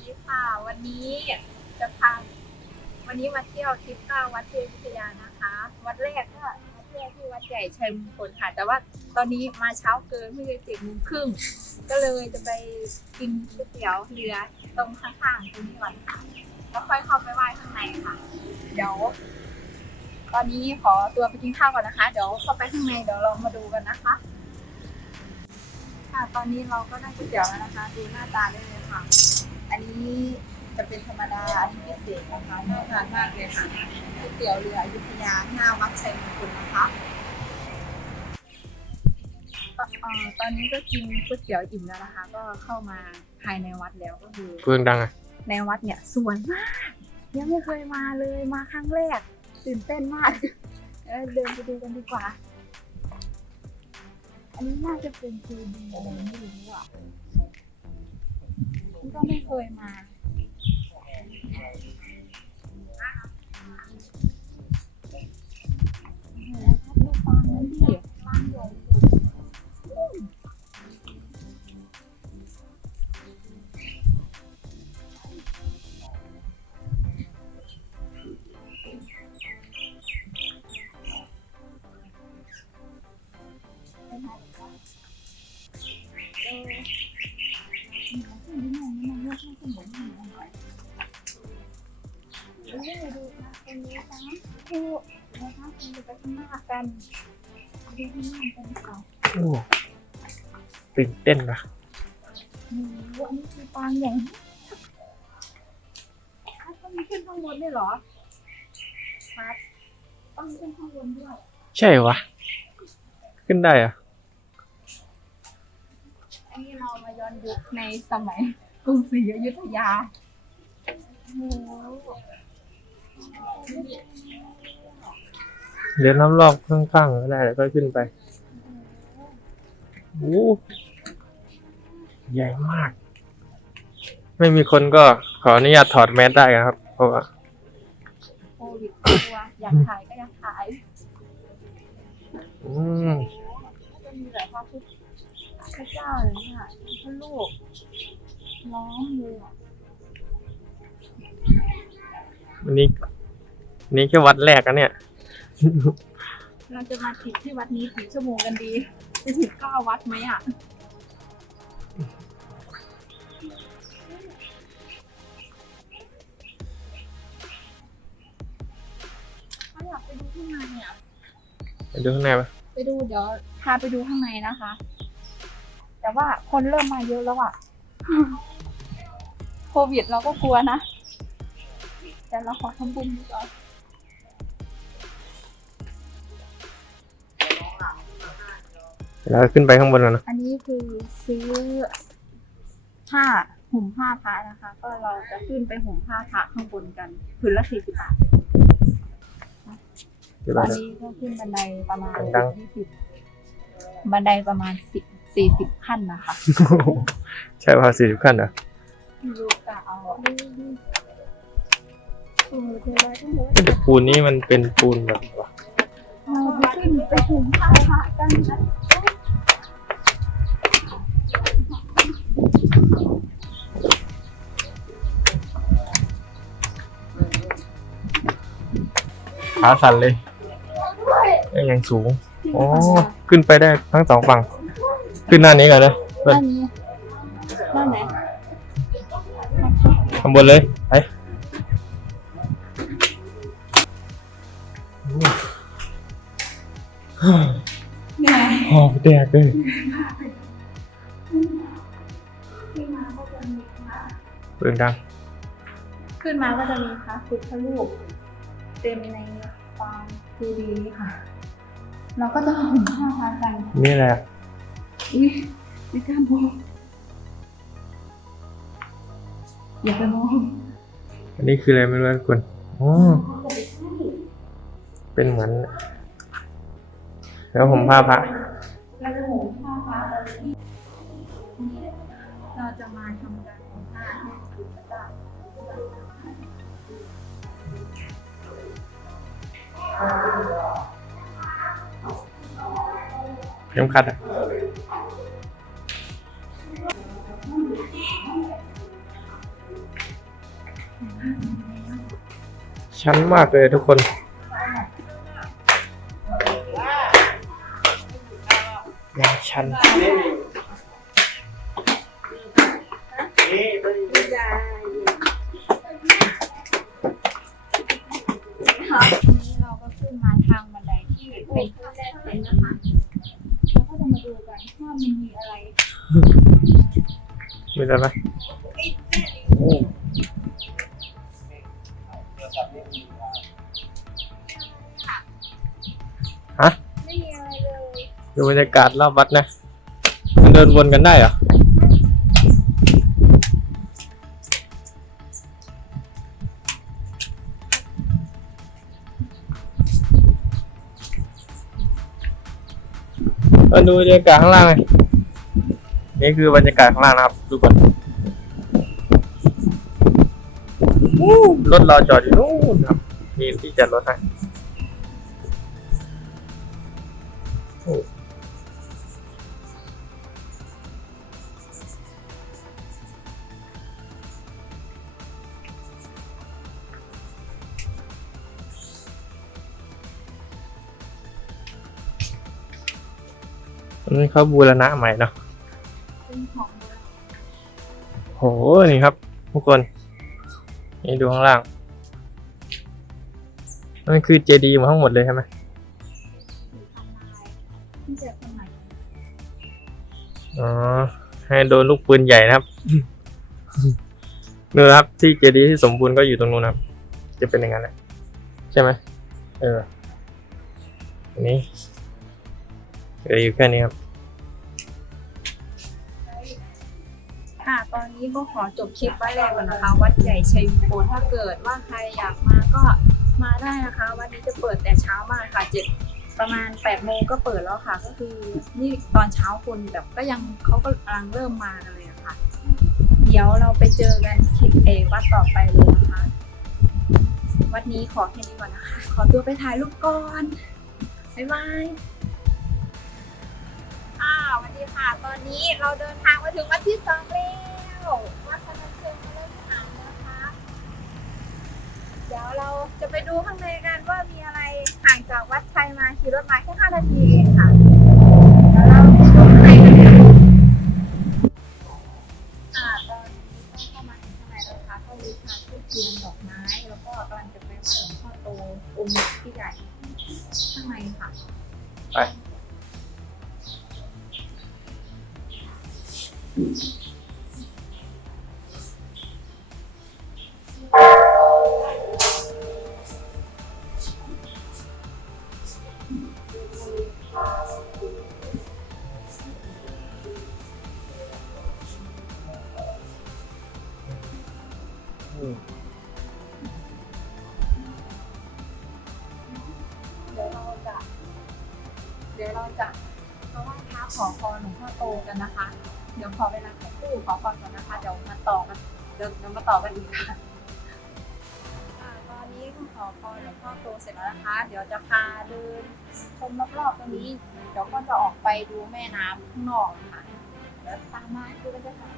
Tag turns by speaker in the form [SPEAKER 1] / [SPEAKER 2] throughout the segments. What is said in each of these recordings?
[SPEAKER 1] ดีค่ะ วันนี้จะพาวันนี้มาเที่ยวทริปเก้าวัดเทพวิทยานะคะ วัดแรกก็มาเที่ยวที่วัดใหญ่ชัยมงคลค่ะ แต่ว่าตอนนี้มาเช้าเกินเพิ่งจะเจ็ดโมงครึ่งก็เลยจะไปกินก๋วยเตี๋ยวเรือตรงข้างๆตรงนี้ก่อนค่ะแล้วค่อยเข้าไปไหว้ข้างในค่ะ เดี๋ยว ตอนนี้ขอตัวไปกินข้าวก่อนนะคะ เดี๋ยวเข้าไปข้างในเดี๋ยวเรามาดูกันนะคะ ค่ะ ตอนนี้เราก็ได้ก๋วยเตี๋ยวแล้วนะคะ ดูหน้าตาได้เลยค่ะ อันนี้จะเป็นธรรมดาอันนี้พิเศษนะคะน่าทานมากเลยค่ะก๋วยเตี๋ยวเรืออยุธยาหน้าวัดชัยมงคลนะคะก็เอ่อตอนนี้ก็กินก๋วยเตี๋ยวอิ่มแล้วนะคะ ก็เข้ามาภายในวัดแล้วก็คือ
[SPEAKER 2] เพื่องดังอะ
[SPEAKER 1] ในวัดเนี่ยสวยมาก ยังไม่เคยมาเลยมาครั้งแรก ตื่นเต้นมากเออเดินไปดูกันดีกว่า อันนี้น่าจะเป็นเจดีย์อะไรไม่รู้อะนี่ ก็ไม่เคยมา นะตรงนี้นะคู่นะคะคุณจะไปข้างหน้ากันดูข้างหน้ากันค่ะ
[SPEAKER 2] โอ้ตื่นเต้นนะ
[SPEAKER 1] โอ้โหอันนี้คือปางใหญ่มากอะต้องมีขึ้นข้างบนด้วยเหรอครับต้องมีขึ้นข้างบนด้วย
[SPEAKER 2] ใช่วะ ขึ้นได้อะ
[SPEAKER 1] อันนี้เรามาย้อนยุคในสมัยกรุงศรีอยุธยาโอ้ โห
[SPEAKER 2] เดินรอบๆข้างๆก็ได้แล้วก็ขึ้นไปโอ้ใหญ่มาก ไม่มีคนก็ขออนุญาตถอดแมสได้นะครับ เพราะว่า
[SPEAKER 1] โควิดกลัวอยากถ่ายก็อยากถ่าย
[SPEAKER 2] อืม
[SPEAKER 1] ก็จะมีแบบพระพุทธพระเจ้าเลยเนี่ยพระลูกล้อมเลยอะ
[SPEAKER 2] วันนี้วั นนี้แค่วัดแรกอะเนี่ย
[SPEAKER 1] เราจะมาถึงที่วัดนี้กี่ชั่วโมงกันดี จะถึงเก้าวัดไหมอะเขาอยากไปดูข้างในอะ
[SPEAKER 2] ไปดูข้างในปะ
[SPEAKER 1] ไปดูเดี๋ยวพาไปดูข้างในนะคะ แต่ว่าคนเริ่มมาเยอะแล้วอะ โควิดเราก็กลัวนะ แต่เราขอทำบุญดีกว่า
[SPEAKER 2] แล้วขึ้นไปข้างบนแล้วนะ
[SPEAKER 1] อันนี้คือซื้อผ้าห่มผ้าพระนะคะ ก็เราจะขึ้นไปห่มผ้าพระข้างบนกันผืนละสี่สิบบาท
[SPEAKER 2] เดี๋ยว
[SPEAKER 1] ตอ
[SPEAKER 2] เรา
[SPEAKER 1] นนี้ก็ขึ้นบันไดประมาณ
[SPEAKER 2] ดัง
[SPEAKER 1] ยี่สิบบันไดประมาณสิบสี่สิบขั้นนะคะ
[SPEAKER 2] ใช่ป่ะสี่สิบขั้นเหรอ
[SPEAKER 1] ลูกกะเอาอะเออเจออะไรก็เยอะ
[SPEAKER 2] แต่ปูนนี้มันเป็นปูนแบบว่า
[SPEAKER 1] เราไปขึ้นไปห่มผ้าพระกันนะ
[SPEAKER 2] ขาสั่นเลยยังยังสูงโอ้ขึ้นไปได้ทั้งสองฝั่ง ขึ้นหน้านี้ก่อนเลยเพื่อน
[SPEAKER 1] ด้านนี้ด้านไหน
[SPEAKER 2] ข้างบนเลยไป
[SPEAKER 1] ไหน
[SPEAKER 2] หอบแดกเลย
[SPEAKER 1] ขึ้นมาก็จะมีพระ
[SPEAKER 2] เปลืองดัง
[SPEAKER 1] ขึ้นมาก็จะมีพระพุทธรูปเต็มใน ฟางเจดีย์ค่ะ เราก็จะห่มผ้าพระกัน
[SPEAKER 2] นี่แหละ
[SPEAKER 1] อุ้ยไม่กล้ามองอย่าไปมอง
[SPEAKER 2] อันนี้คืออะไรไม่รู้นะทุกคนอ๋อเป็นเหมือน แล้วผมผ้าพระ
[SPEAKER 1] เข็
[SPEAKER 2] มขัดอะชั้นมากเลยทุกคนยังชัน
[SPEAKER 1] นี้ ไรไห
[SPEAKER 2] มโอ้ฮะ
[SPEAKER 1] ไม่มีอะไรเลย
[SPEAKER 2] ดูบรรยากาศรอบวัดนะ มันเดินวนกันได้เหรอมาดูบรรยากาศข้างล่างเลย นี่คือบรรยากาศข้างล่างนะครับ ดูก่อนรถเราจอดอยู่นู่นครับ มีที่จอดรถให้นนี้เขาบูรณะใหม่เนาะ
[SPEAKER 1] เป็นของโบราณ
[SPEAKER 2] โหนี่ครับ ทุกคน นี่ดูข้างล่างนั่นคือเจดีย์มาทั้งหมดเลยใช่ไหม
[SPEAKER 1] ที่เจอคนใหม่
[SPEAKER 2] อ๋อ ให้โดนลูกปืนใหญ่นะครับ นู่นนะครับ ที่เจดีย์ที่สมบูรณ์ก็อยู่ตรงนู้นนะครับ จะเป็นอย่างนั้นแหละใช่ไหมเอออันนี้เหลืออยู่แค่นี้ครับ
[SPEAKER 1] ตอนนี้ก็ขอจบคลิปไว้แรกก่อนนะคะ วัดใหญ่ชัยมงคลถ้าเกิดว่าใครอยากมาก็มาได้นะคะ วันนี้จะเปิดแต่เช้ามากค่ะเจ็ดประมาณ8ปดโมงก็เปิดแล้วค่ะ ก็คือนี่ตอนเช้าคนแบบก็ยังเขากำลังเริ่มมากันเลยค่ะ เดี๋ยวเราไปเจอกันคลิปเอวัดต่อไปเลยนะคะ วัดนี้ขอแค่นี้ก่อนนะคะ ขอตัวไปถ่ายรูปก่อนบ๊ายบายอ่าสวัสดีค่ะ ตอนนี้เราเดินทางมาถึงวัดที่สองแล้ว วัดพนัญเชิงมาเริ่มหารนะคะ เดี๋ยวเราจะไปดูข้างในกันว่ามีอะไรห่างจากวัดชัยมาขี่รถมาแค่5นาทีเองค่ะเดี๋ยวเราไปดูข้างในกันค่ะอ่าตอนนี้ก็เข้ามาถึงข้างในแล้วนะคะก็มีทางทูบเทียนดอกไม้ แล้วก็กำลังจะไปไหว้หลวงพ่อโตองค์ที่ใหญ่ข้างในค่ะ
[SPEAKER 2] ไปอื
[SPEAKER 1] อพรหลวงพ่อโตเสร็จแล้วนะคะ เดี๋ยวจะพาเดินชมรอบๆตรงนี้ เดี๋ยวก็จะออกไปดูแม่น้ำข้างนอกค่ะ แล้วตามมาดูกันเลยค่ะ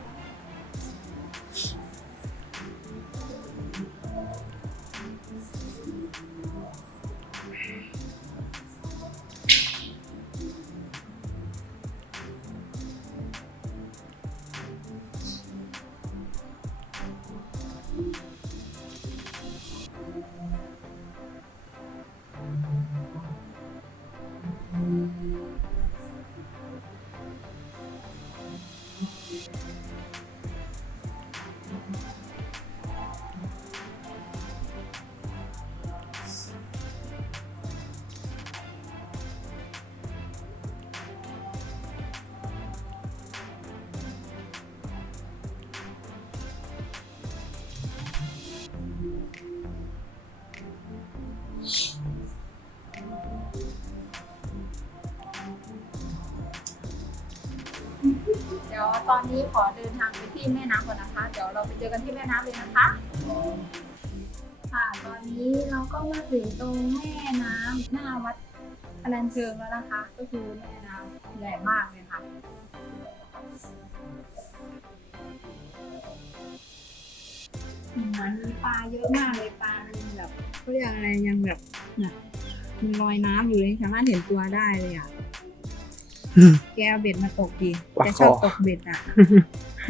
[SPEAKER 1] ตอนนี้ขอเดินทางไปที่แม่น้ำก่อนนะคะ เดี๋ยวเราไปเจอกันที่แม่น้ำเลยนะคะ ค่ะ ตอนนี้เราก็มาถึงตรงแม่น้ำหน้าวัดพนัญเชิงแล้วนะคะ ก็คือแม่น้ำใหญ่มากเลยค่ะมือนมีปลาเยอะมากเลยปลามันแบบเขาเรียกอะไรยังแบบเนี่ยมีรอยน้ำอยู่เลยสามารถเห็นตัวได้เลยอะ แกเอาเบ็ดมาตกดิ
[SPEAKER 2] ปลา
[SPEAKER 1] แกชอบ
[SPEAKER 2] คอ
[SPEAKER 1] ตกเบ็ดอะ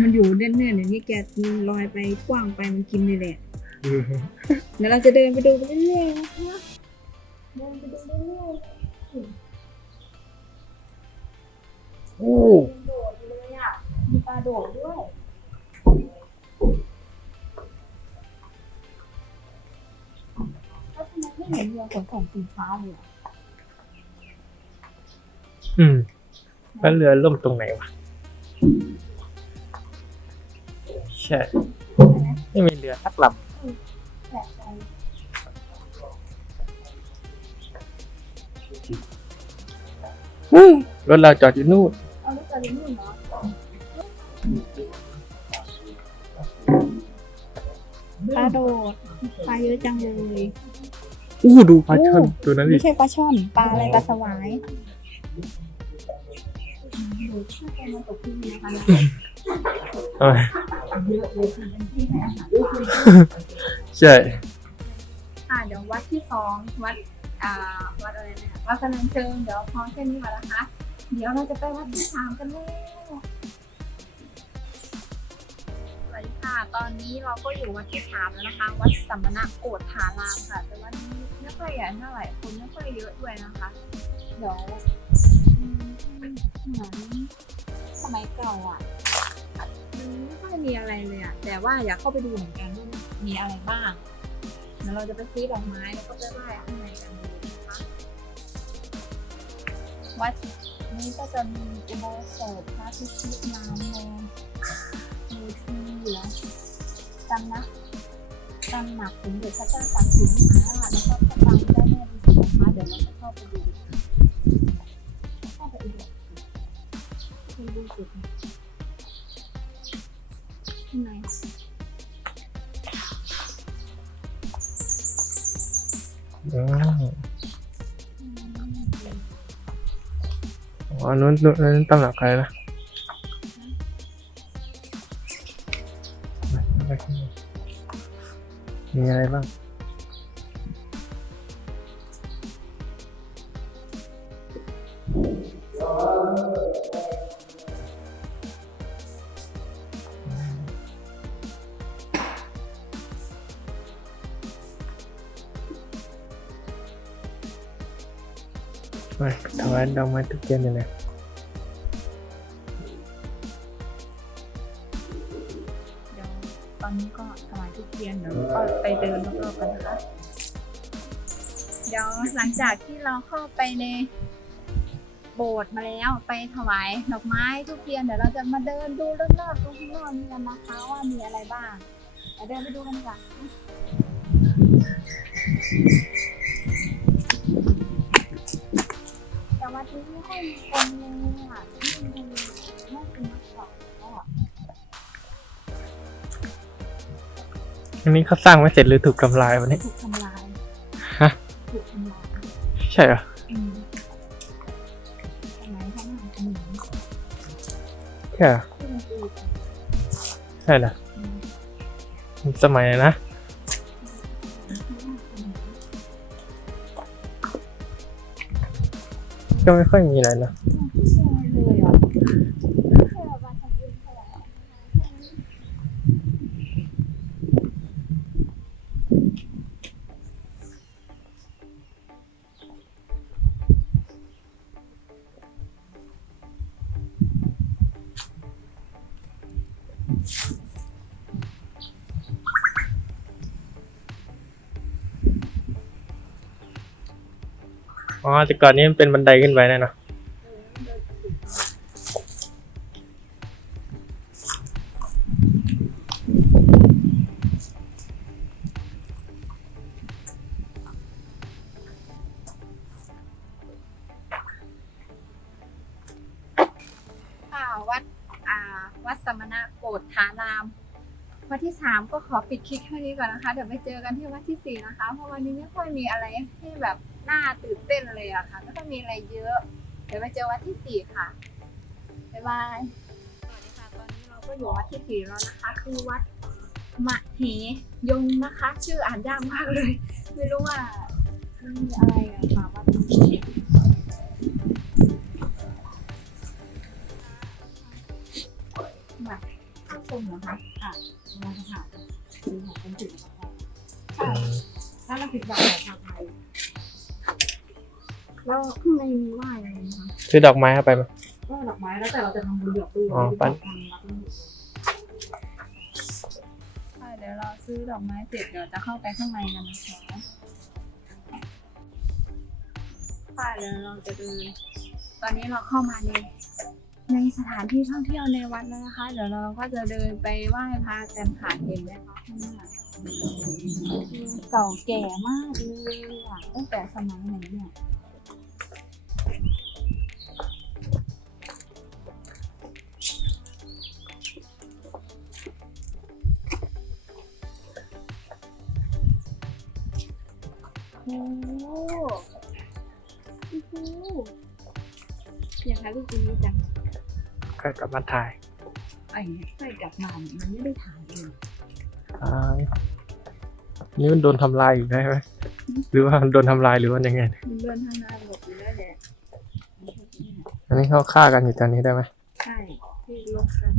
[SPEAKER 1] มันอยู่เน่นๆอย่างนี้แกลอยไปกว้างไปมันกินเลยแหละเดี๋ยวเราจะเดินไปดูไปเรื่อยๆนะคะเดินไปดูเรื่อย
[SPEAKER 2] โอ้
[SPEAKER 1] ๆโดดเลยอะมีปลาโดดด้วยแล้วทำไมไม่เห็นเรือขนส่งสินค้าเลยอะ
[SPEAKER 2] อืม แล้วเรือล่มตรงไหนวะ ใช่ ไม่มีเรือสักล
[SPEAKER 1] แปลกใจำ
[SPEAKER 2] รถเราจอดอยู่นู่น
[SPEAKER 1] เอาลูกกระดิ่งนู่นเหรอปลาโดดปลาเยอะจังเลย
[SPEAKER 2] อู้ดูปลาช่อนตัวนั้นดิ
[SPEAKER 1] ไม่ใช่ปลาช่อน ปลาอะไรปลาสวาย ดูชื่อแกมาตกที่นี่นะคะ
[SPEAKER 2] ทำไม
[SPEAKER 1] เยอะเลยคือเป็นที่ให้อาหารปลา
[SPEAKER 2] ใช่
[SPEAKER 1] ค่ะเดี๋ยววัดที่สองวัดอ่าวัดอะไรเนี่ยวัดพนัญเชิงเดี๋ยวพอแค่นี้ก่อนนะคะ เดี๋ยวเราจะไปวัดที่สามกันแล้วสวัสดีค่ะ ตอนนี้เราก็อยู่วัดที่สามแล้วนะคะ วัดสัมมณะโกฏฐารามค่ะ แต่วันนี้ไม่ค่อยใหญ่เท่าไหร่คนไม่ค่อยเยอะด้วยนะคะ เดี๋ยวอืม เหมือนสมัยเก่าอะมันไม่ค่อยมีอะไรเลยอะแต่ว่าอยากเข้าไปดูเหมือนกันว่ามีอะไรบ้างเดี๋ยวเราจะไปซื้อดอกไม้แล้วก็ไปไหว้ข้างในกันดูนะคะวัดนี้ก็จะมีอุโบสถพระพิชิตนามโมมีที่เหลือตำนักตำหนักสมเด็จพระเจ้าตากสินมหาราชแล้วก็พระปรางเจ้าแม่ดิสินะคะเดี๋ยวเราจะเข้าไปดูเข้ ดูดูจุดนี้ข้างใน
[SPEAKER 2] อ๋ออ๋อนู้นนู้นนู้นตำหนักใครนะมีอะไรบ้าง ไปถวายดอกไม้ทุกเทียนเลยนะ
[SPEAKER 1] เดี๋ยวตอนนี้ก็ถวายทุกเทียนเดี๋ยวก็ไปเดินรอบๆกันนะคะเดี๋ยวหลังจากที่เราเข้าไปในโบสถ์มาแล้วไปถวายดอกไม้ทุกเทียนเดี๋ยวเราจะมาเดินดูรอบๆตรงข้างนอกนี้กันนะคะว่ามีอะไรบ้างเดี๋ยวเดินไปดูกันดีกว่าแต่วันนี้ไม่ค่อยมีคนเลยอะ อั
[SPEAKER 2] นนี้เขาสร้างไม่เสร็จหรือถูกทำลายวันนี้
[SPEAKER 1] ถูกทำลาย
[SPEAKER 2] ฮะ
[SPEAKER 1] ถูกทำลาย
[SPEAKER 2] ใช่เหรอ
[SPEAKER 1] อืมสมัยพระมหาขนม
[SPEAKER 2] ใช่เหรอใช่เหรอสมัยนะ ก็ไม่ค่อยมีอะไรนะ
[SPEAKER 1] อ๋
[SPEAKER 2] อแต่ก่อนนี้มันเป็นบันไดขึ้นไปนะเนาะ
[SPEAKER 1] ค่ะวัดอ่าวัดสมณะโกฏฐาราม วัดที่สามก็ขอปิดคลิปแค่นี้ก่อนนะคะ เดี๋ยวไปเจอกันที่วัดที่สี่นะคะ เพราะวันนี้ไม่ค่อยมีอะไรให้แบบ น่าตื่นเต้นเลยอะค่ะไม่ค่อยมีอะไรเยอะ เดี๋ยวไปเจอวัดที่สี่ค่ะ บ๊ายบาย สวัสดีค่ะ ตอนนี้เราก็อยู่วัดที่สี่แล้วนะคะ คือวัดมะเหยงนะคะ ชื่ออ่านยากมากเลย ไม่รู้ว่ามันมีอะไรอะค่ะวัดนี้แบบข้างบนเหรอคะ
[SPEAKER 3] ค่ะมาค่ะคือของคนถึงของเรา
[SPEAKER 2] อืม
[SPEAKER 3] ถ้าเราผิดบาทของทางไทย
[SPEAKER 1] แล้วข้างในมีว่าอะไรนะคะ
[SPEAKER 2] ซื้อดอกไม้เข้าไปไหม
[SPEAKER 3] ก็ดอกไม้แล้วแต่เราจะทำบุญหยอกด้วย
[SPEAKER 2] อ๋อปั้น
[SPEAKER 3] ทางวัดนี่
[SPEAKER 1] ใช่เดี๋ยวเราซื้อดอกไม้เสร็จเดี๋ยวจะเข้าไปข้างในกันนะคะค่ะเดี๋ยวเราจะเดินตอนนี้เราเข้ามาในในสถานที่ท่องเที่ยวในวัดแล้วนะคะ เดี๋ยวเราก็จะเดินไปไหว้พระกันค่ะเห็นไหมคะข้างหน้าเก่าแก่มากเลยอะตั้งแต่สมัยไหนเนี่ย อ้โหอยากถ่ายรูปตรงนี้จัง
[SPEAKER 2] ก็กลับมาถ่าย
[SPEAKER 3] ไอ้ใส่กลับมาเนี่ยมันไม่ได้ถ่ายเลย
[SPEAKER 2] อ่านี่มันโดนทำลายอยู่ได้ไหมหรือว่ามันโดนทำลายหรือว่ายังไง
[SPEAKER 1] มันเลื่อนข้างหน้าหลบอยู่ได้แหละ
[SPEAKER 2] อันนี้เขาฆ่ากันอยู่ตอนนี้ได้ไหม
[SPEAKER 3] ใช่
[SPEAKER 1] ที่ลบกัน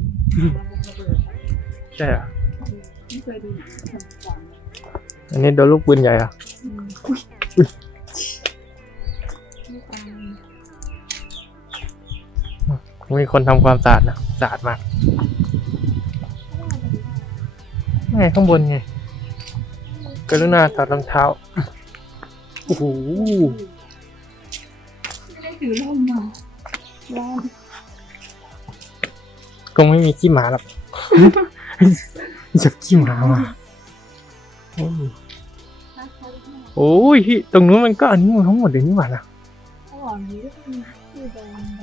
[SPEAKER 3] ระบบระเบิด
[SPEAKER 2] ใช่เหรอ
[SPEAKER 3] ไม่เคยดูหนังทำก่อน
[SPEAKER 2] อันนี้โดนลูกปืนใหญ่เหรอ
[SPEAKER 1] อื มี
[SPEAKER 2] คนทำความสะอาดนะสะอาดมากไงข้างบนไงกรุณาถอดรองเท้าโอ้โห
[SPEAKER 1] ไม่ได้ถือร่มมาร้อน
[SPEAKER 2] คงไม่มีขี้หมาหรอกจะขี้หมามาโอ้ย
[SPEAKER 1] ถ้าเขาไม่
[SPEAKER 2] โอ้ยที่ตรงนู้นมันก็อันนี้มันทั้งหมดเลยนี่หว่านะ
[SPEAKER 1] เขาบอกนี้ก็เป็นที่แดงแต่ยังอยู่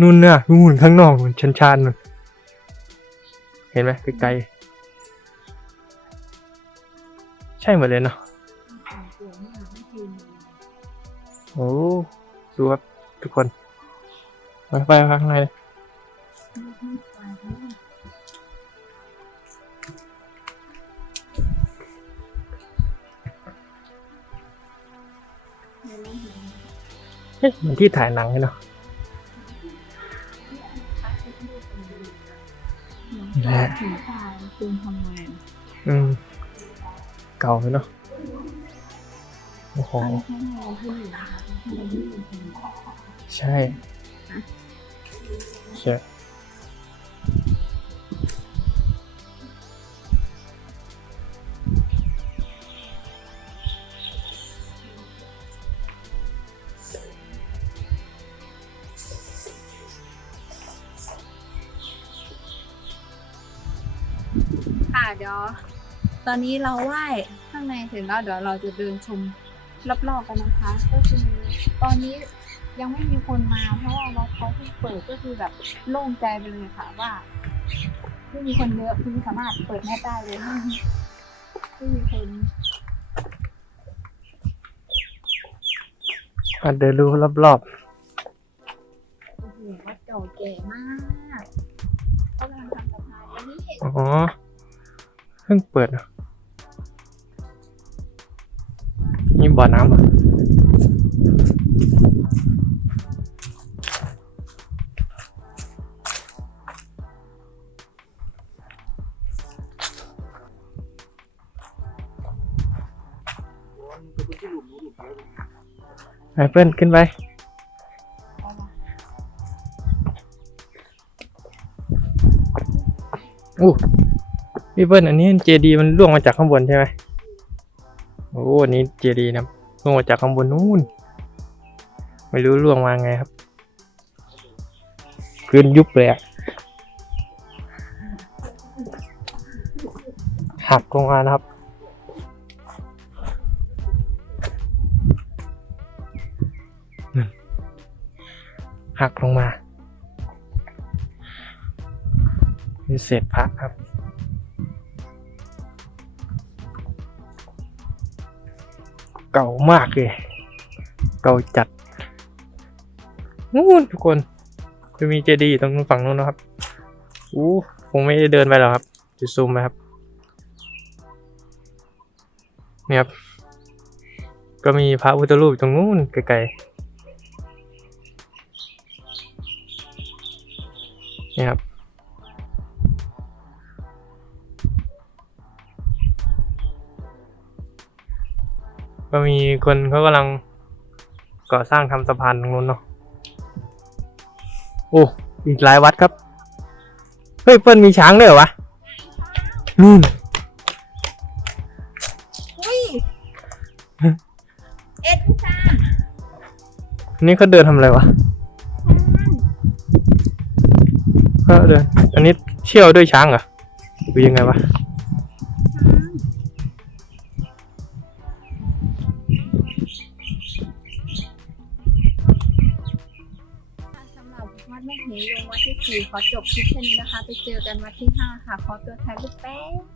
[SPEAKER 2] นู่นน่ะนู่นข้างนอกมันชันชานนู่นเห็นไหมไกลๆใช่หมดเลยเนาะโอ้ดูครับทุกคนไปไปข้างในเลยเฮ้ยเหมือนที่ถ่ายหนังเลยเนาะ นี่แหละ
[SPEAKER 1] ถึงตายคืนทำไม
[SPEAKER 2] อืม เก่าเลยเนาะโอ้โห
[SPEAKER 1] อันแค่ในวันที่หนึ่งนะคะในวันที่หนึ่งเป็น
[SPEAKER 2] ใช่ใช่
[SPEAKER 1] ค่ะเดี๋ย ตอนนี้เราไหว้ข้างในเสร็จแล้วเดี๋ยวเราจะเดินชมรอบๆกันนะคะ ก็คือตอนนี้ยังไม่มีคนมาเพราะว่าวัดเขาเพิ่งเปิดก็คือแบบโล่งใจไปเลยค่ะว่าไม่มีคนเยอะคือสามารถเปิดแมสได้เลยไม่มีไม่มีคน
[SPEAKER 2] อะเดินดูรอบ
[SPEAKER 1] โอ้โหวัดเก่าแก่มากเขากำลังทำสะพานอันนี้
[SPEAKER 2] ๆอ๋อ เพิ่งเปิดเหรอนี่บ่อน้ำเหรอไปเปิ้ลขึ้นไปอู้ พี่เปิ้ลอันนี้เจดีมันล่วงมาจากข้างบนใช่ไหมโอ้อันนี้เจดีนะล่วงมาจากข้างบนนู่น ไม่รู้ล่วงมาไงครับพื้นยุบเลยอะหักลงมานะครับนั่นหักลงมานี่เศษพระครับ เก่ามากเลย เก่าจัดนู่นทุกคนคือมีเจดีย์ตรงฝั่งนู้นนะครับอู้คงไม่ได้เดินไปแล้วครับจะซูมไปครับนี่ครับ ก็มีพระพุทธรูปตรงนู้นไกล ก็มีคนเขากำลังก่อสร้างทำสะพานตรงนู้นเนาะโอ้อีกหลายวัดครับ เฮ้ยเปิ้ลมีช้างด้วยเหรอวะนู่น
[SPEAKER 1] อุ้ยเอ็ดซ่า
[SPEAKER 2] อันนี้เขาเดินทำอะไรวะเขาเดินอันนี้เชี่ยวด้วยช้างเหรอหรือยังไงวะ
[SPEAKER 1] วัดแม่เหยงวัดที่สี่ขอจบคลิปแค่นี้นะคะ ไปเจอกันวัดที่ห้าค่ะ ขอตัวแทนลูกแป๊บ